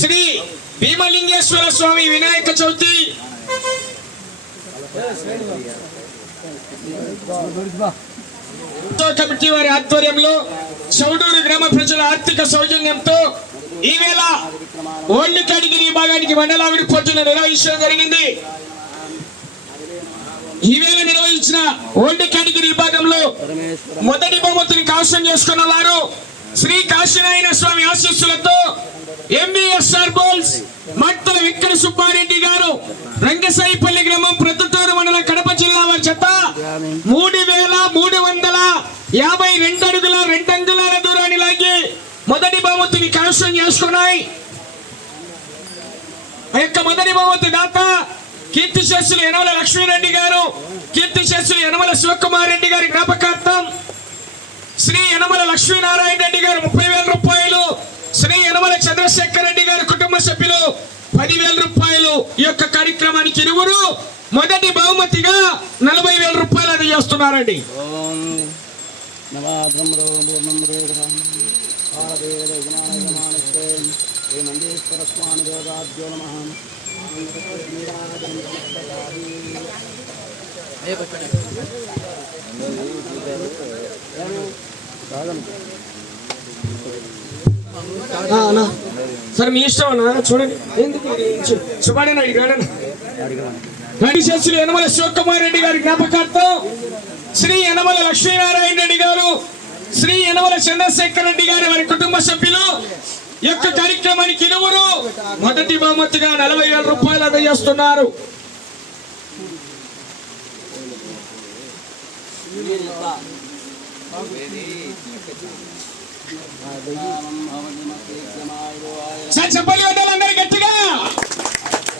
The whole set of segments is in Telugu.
శ్రీ భీమలింగేశ్వర స్వామి వినాయక చవితి. కమిటీ వారి ఆధ్వర్యంలో చౌడూరు గ్రామ ప్రజల ఆర్థిక సౌజన్యంతో ఈవేళ ఓల్డ్ కేటగిరీ విభాగానికి మండలావిడి పోటీలు నిర్వహించడం జరిగింది. ఈవేళ నిర్వహించిన ఓల్డ్ కేటగిరీ విభాగంలో మొదటి బహుమతిని కవసం చేసుకున్న వారు శ్రీ కాశీనారాయణ స్వామి ఆశీస్సులతో ఎంబీఎస్ఆర్ బోల్స్ మట్టల వెంకట సుబ్బారెడ్డి గారు రంగసాయిపల్లి గ్రామం ప్రొద్దుటూరు మండలం కడప జిల్లా వారి చెత్త. మూడు వేల మూడు వందల యాభై రెండు అడుగుల రెండు అంగుళాల దూరాన్ని లాగి మొదటి బహుమతిని కవసం చేసుకున్నాయి. ఆ యొక్క మొదటి బహుమతి దాత కీర్తి శస్సులు యనమల లక్ష్మీరెడ్డి గారు కీర్తి శస్సులు యనమల శివకుమార్ రెడ్డి గారి జ్ఞాపకార్థం శ్రీ యనమల లక్ష్మీనారాయణ రెడ్డి గారు ముప్పై వేల రూపాయలు శ్రీ యనమల చంద్రశేఖర్ రెడ్డి గారి కుటుంబ సభ్యులు పదివేల రూపాయలు ఈ యొక్క కార్యక్రమానికి ఇరువురు. మొదటి బహుమతిగా నలభై వేల రూపాయలు అందజేస్తున్నారండి ఓం నవాధం సార్ మీ ఇష్టం అన్నా. చూడండి. ఎందుకు శుభాడన రెడ్డి శేషులు యనమల శివకుమార్ రెడ్డి గారి జ్ఞాపకార్థం శ్రీ యనమల లక్ష్మీనారాయణ రెడ్డి గారు శ్రీ యనమల చంద్రశేఖర్ రెడ్డి గారి వారి కుటుంబ సభ్యులు యొక్క కార్యక్రమానికి ఇరువురు మొదటి బహుమతిగా నలభై వేల రూపాయలు అందజేస్తున్నారు. చెప్పాలి అందరు గట్టిగా.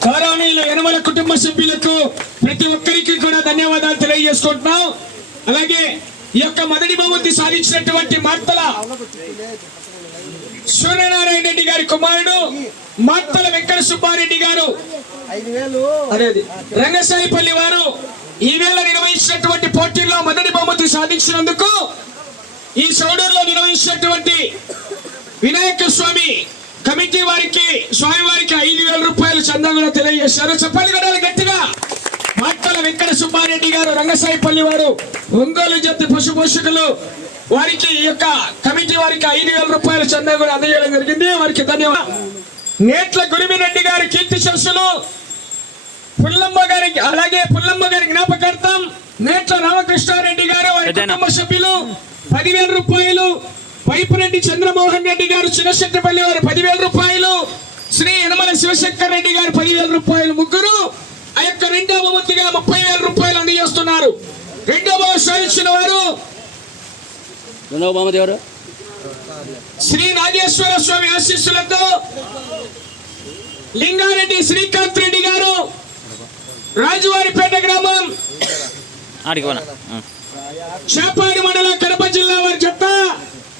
గౌరవనీయులు యనమల కుటుంబ సభ్యులకు ప్రతి ఒక్కరికి కూడా ధన్యవాదాలు తెలియజేసుకుంటున్నాం. అలాగే ఈ యొక్క మొదటి బహుమతి సాధించినటువంటి మార్తల సూర్యనారాయణ రెడ్డి గారి కుమారుడు మార్తల వెంకట సుబ్బారెడ్డి గారు. ఐదు రంగసాయిపల్లి వారు ఈవేళ నిర్వహించినటువంటి పోటీల్లో మొదటి బహుమతి సాధించినందుకు ఈ సౌడూరులో నిర్వహించినటువంటి వినాయక స్వామి కమిటీ వారికి స్వామి వారికి ఐదు వేల రూపాయలు చందా కూడా తెలియజేశారు. చెప్పాలి కదా గట్టిగా. మాటల వెంకట సుబ్బారెడ్డి గారు రంగసాయిపల్లి వారు ఒంగోలు జప్తి పశు పోషకులు వారికి ఈ యొక్క కమిటీ వారికి ఐదు వేల రూపాయల చందా కూడా అందజేయడం జరిగింది. వారికి ధన్యవాదాలు. నేట్ల గురిమిరెడ్డి గారి కీర్తి సరస్సులు పుల్లమ్మ గారికి అలాగే పుల్లమ్మ గారి జ్ఞాపకార్థం నేట్ల రామకృష్ణారెడ్డి గారు వారి కుటుంబ సభ్యులు పదివేల రూపాయలు వైపురెడ్డి చంద్రమోహన్ రెడ్డి గారు చిన్నశెట్టిపల్లి వారు పదివేల రూపాయలు శ్రీ యనమల శివశంకర్ రెడ్డి గారు పదివేల రూపాయలు ముగ్గురు ఆ యొక్క రెండవ బహుమతిగా ముప్పై వేల రూపాయలు అందజేస్తున్నారు. రెండవ బహుమతి సాధించిన వారు రెండవ బహుమతి ఎవరు? శ్రీ నాగేశ్వర స్వామి ఆశీస్సులతో లింగారెడ్డి శ్రీకాంత్ రెడ్డి గారు రాజువారిపేట గ్రామం ఆడికి పోనా? చేపాడి మండలం కడప జిల్లా వారి చెత్త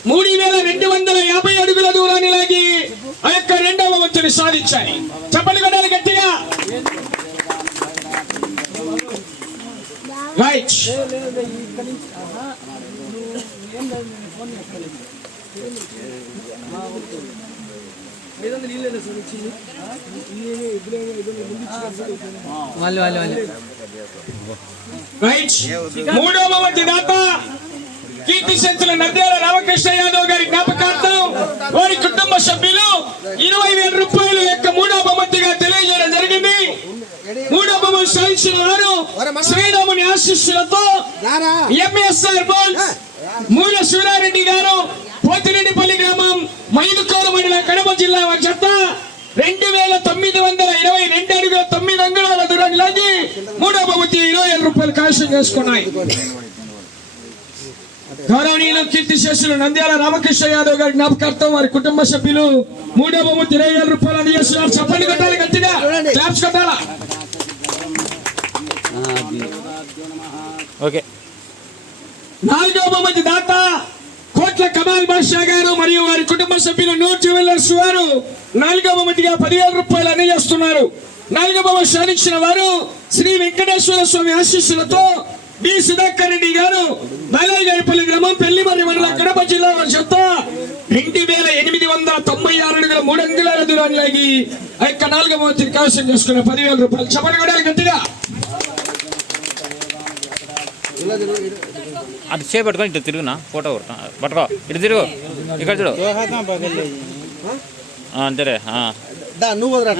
మూడు వేల రెండు వందల యాభై అడుగుల దూరాన్ని లాగి ఆ యొక్క రెండవ వంతుని సాధించాలి చెప్పండి కొట్టాలి గట్టిగా. రైట్ వాళ్ళు వాళ్ళు వాళ్ళు. రైట్ మూడవ వంతు దాత కీర్తి శక్తుల నంద్యాల రామకృష్ణ యాదవ్ గారి జ్ఞాపకార్థం వారి కుటుంబ సభ్యులు ఇరవై వేల రూపాయలు యొక్క మూడవ బహుమతిగా తెలియజేయడం జరిగింది. మూడవ బహుమతి సాధించిన వారు శ్రీరాముని ఆశీస్సులతో ఎంఎస్ఆర్ బోల్స్ మూల సూరారెడ్డి గారు పోతిరెడ్డిపల్లి గ్రామం మైదుకోరు మండలం కడప జిల్లా చెత్త రెండు వేల తొమ్మిది వందల ఇరవై రెండు అడుగుల తొమ్మిది అంగుళాల మూడో బహుమతి ఇరవై ఏడు రూపాయలు కాల్షం చేసుకున్నాయి. గౌరవనీయులు కీర్తి శేషులు నంద్యాల రామకృష్ణ యాదవ్ గారి జ్ఞాపకార్థం వారి కుటుంబ సభ్యులు మూడో బహుమతి ఇరవై వేల రూపాయలు అందజేస్తున్నారు చప్పట్లు కొట్టాలి గట్టిగా. క్లాప్స్ కొట్టాలా? ఓకే. నాలుగో బహుమతి దాత కోట్ల కమాల్ బాషా గారు మరియు వారి కుటుంబ సభ్యులు నూర్ జ్యువెలర్స్ వారు నాలుగో బహుమతిగా పదివేల రూపాయలు అందజేస్తున్నారు. బహుమతి సాధించిన వారు శ్రీ వెంకటేశ్వర స్వామి ఆశీస్సులతో బి సుధాకర్ రెడ్డి గారు బాలయ్య గారిపల్లి గ్రామం పెళ్ళిమర్రి మండలం కడప జిల్లా వారి చెత్త రెండు వేల ఎనిమిది వందల తొంభై ఆరు అడుగుల మూడు అంగుళాల దూరాన్ని లాగి ఆ యొక్క నాలుగవ వంతుని కైవసం చేసుకున్న పదివేల రూపాయలు. చెప్పండి కొడాలి గట్టిగా. అటు చేయి పట్టుకొని ఇటు తిరుగునా? ఫోటో కొడతా. పట్టుకో. ఇటు తిరుగు. ఇక్కడ చూడు. ఆ, అంతేరే ఆ. దా నువ్వు వదరా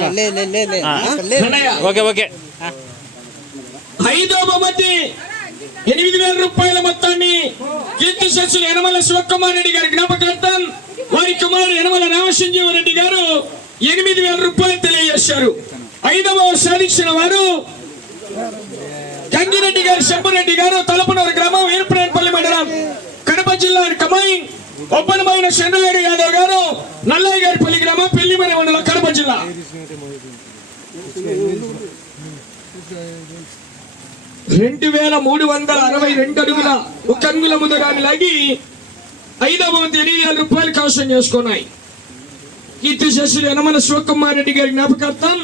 ఓకే ఓకే. ఐదో ఎనిమిది వేల రూపాయల మొత్తాన్ని కీర్తి శస్సులు యనమల శివకుమార్ రెడ్డి గారి జ్ఞాపకార్థం వారి కుమారుడు యనమల రామసింజీవ రెడ్డి గారు ఎనిమిది వేల రూపాయలు తెలియజేశారు. ఐదవ సాధించిన వారు గంగిరెడ్డి గారు శంభరెడ్డి గారు తలపనూరు గ్రామం వీరప్రేపల్లి మండలం కడప జిల్లా కమాయి ఒప్పనమైన చంద్రగారు యాదవ్ గారు నల్లయ్య గారి పల్లి గ్రామం పెళ్ళిమల మండలం రెండు వేల మూడు వందల అరవై రెండు అడుగుల ఒక అంగుల ముదగాన్ని లాగి ఐదవ వంతు ఎనిమిది వేల రూపాయలు కవసం చేసుకున్నాయి. కీర్తి శశులు యనమల శివకుమార్ రెడ్డి గారి జ్ఞాపకార్థం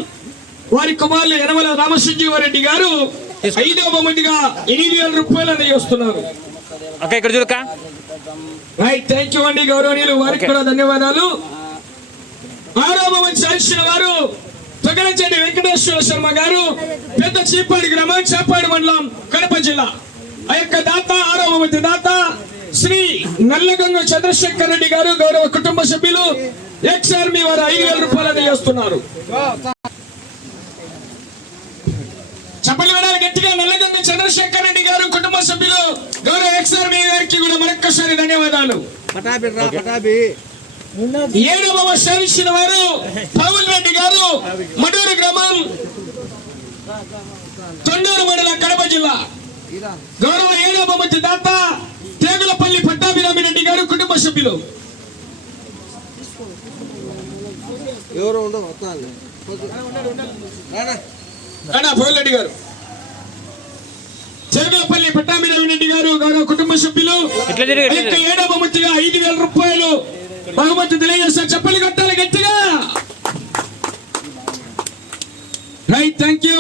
వారి కుమారులు యనమల రామసింజీవారెడ్డి గారు ఐదవ బహుమతిగా ఎనిమిది వేల రూపాయలు అందజేస్తున్నారు. ఓకే ఇక్కడ చూడక. రైట్ థ్యాంక్ యూ అండి గౌరవనీయులు. వారికి కూడా ధన్యవాదాలు. ఆరోపణ బహుమతి సాధించిన వారు తొగలచెడ్డి వెంకటేశ్వర శర్మ గారు పెద్ద చీపాడి గ్రామం చేపాడి మండలం కడప జిల్లా. ఆ యొక్క దాత ఆరోపణ దాత శ్రీ నల్లగంగ చంద్రశేఖర్ రెడ్డి గారు గౌరవ కుటుంబ సభ్యులు ఎక్స్ ఆర్మీ వారు ఐదు వేల రూపాయలు అందజేస్తున్నారు. చెప్పలు వినాలి గట్టిగా నల్లగంగ చంద్రశేఖర్ రెడ్డి గారు కుటుంబ సభ్యులు గౌరవ ఎక్స్ ఆర్మీ గారికి కూడా మరొక్కసారి ధన్యవాదాలు. పటాబి పటాబి ఏడవ సాధించిన వారు పవన్ రెడ్డి గారు మడూరు గ్రామం తొండూరు మండలం కడప జిల్లా. గౌరవ ఏడవ బహుమతి దాత తేగులపల్లి పట్టాభిరామి రెడ్డి గారు కుటుంబ సభ్యులు. ఎవరు ఉండవు రెడ్డి గారు. తేగులపల్లి పట్టాభిరామి రెడ్డి గారు గౌరవ కుటుంబ సభ్యులు. ఏడవ బహుమతిగా ఐదు వేల రూపాయలు బహుమతి తెలియజేస్తారు చెప్పలు కొట్టాలి గట్టిగా. రైట్ థ్యాంక్ యూ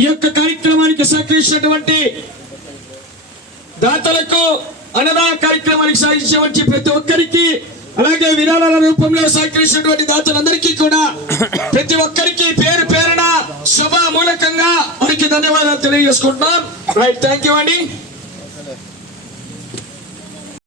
ఈ యొక్క కార్యక్రమానికి సహకరించినటువంటి దాతలకు అన్నదాన కార్యక్రమానికి సాగించేటువంటి ప్రతి ఒక్కరికి అలాగే విరాళాల రూపంలో సహకరించినటువంటి దాతలందరికీ కూడా ప్రతి ఒక్కరికి పేరు పేరున శుభ మూలకంగా వారికి ధన్యవాదాలు తెలియజేసుకుంటున్నాం. రైట్ థ్యాంక్ యూ అండి.